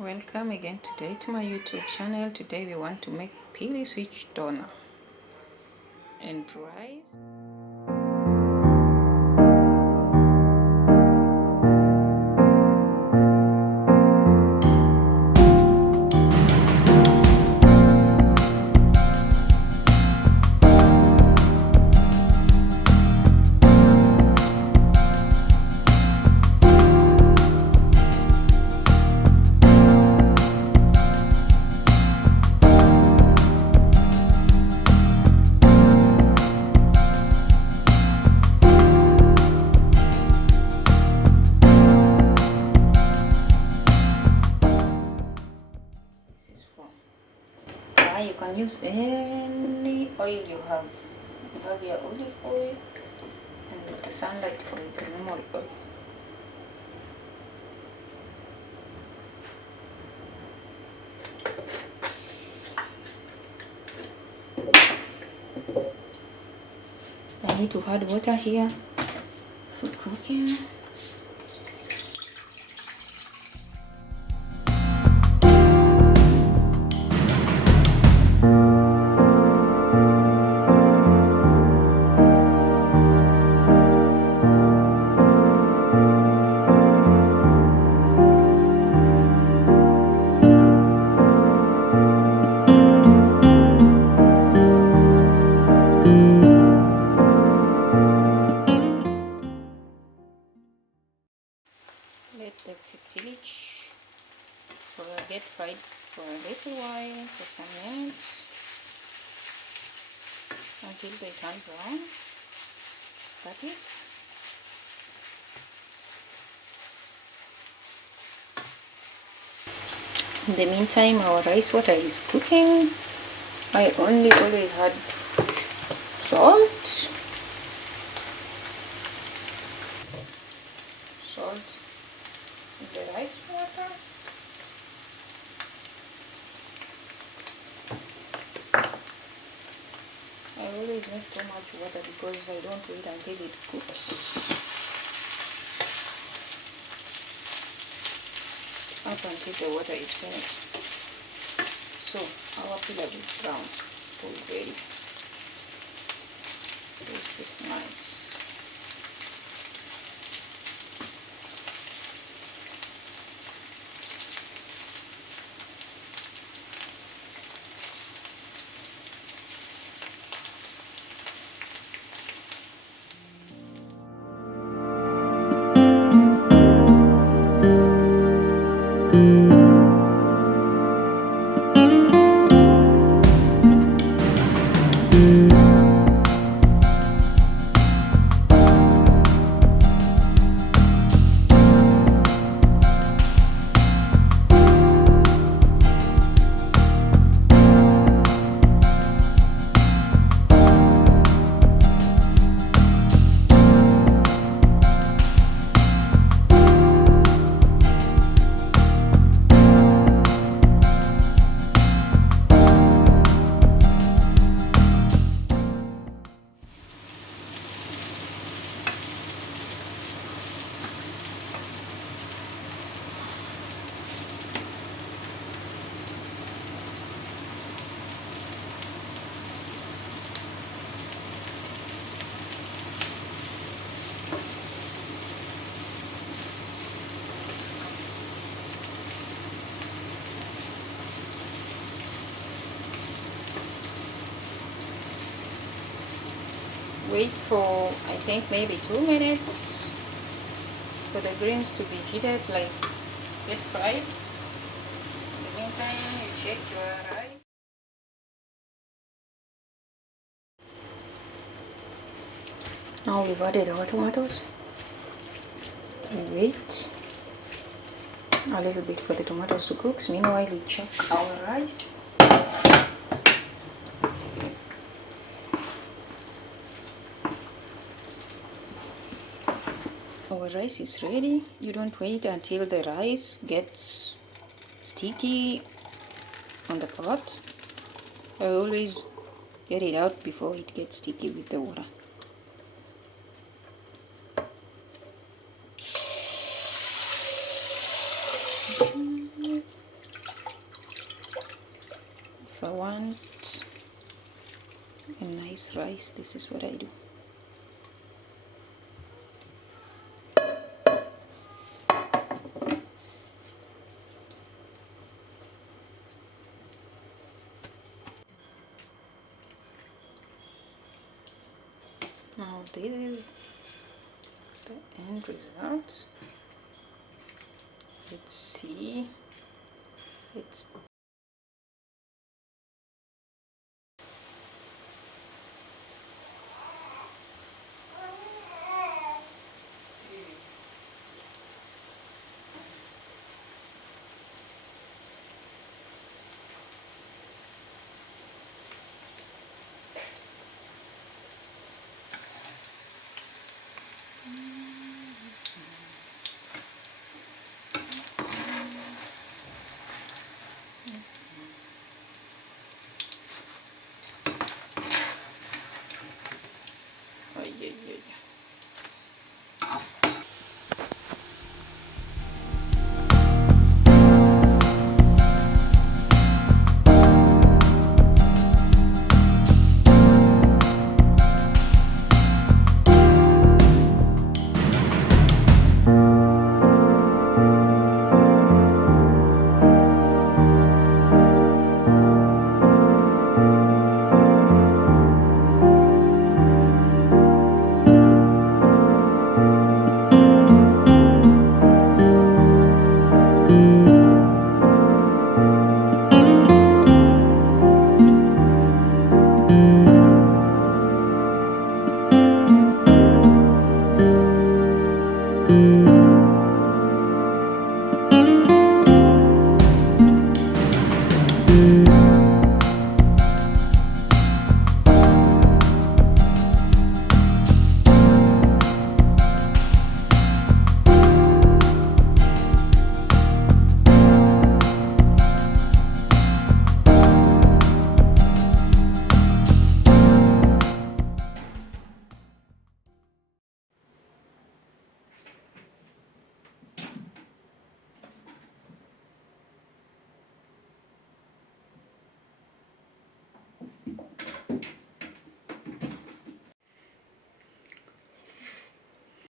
Welcome again today to my YouTube channel. Today we want to make pili switch doner and rice. You can use any oil you have. You have your olive oil and the sunlight oil, the normal oil. I need to add water here for cooking. Let the village get fried for a little while, for some minutes, until they turn brown. That is. In the meantime, our rice water is cooking. I only always had salt. In the rice water. I always make too much water because I don't wait until it cooks. Up until the water is finished. So our pilaf is brown already. This is nice. Wait for, I think, maybe 2 minutes for the greens to be heated, like get fried. In the meantime, you check your rice. Now we've added our tomatoes. We wait a little bit for the tomatoes to cook. So meanwhile, we check our rice. Our rice is ready. You don't wait until the rice gets sticky on the pot. I always get it out before it gets sticky with the water. If I want a nice rice, this is what I do. Now this is the end result. Let's see. It's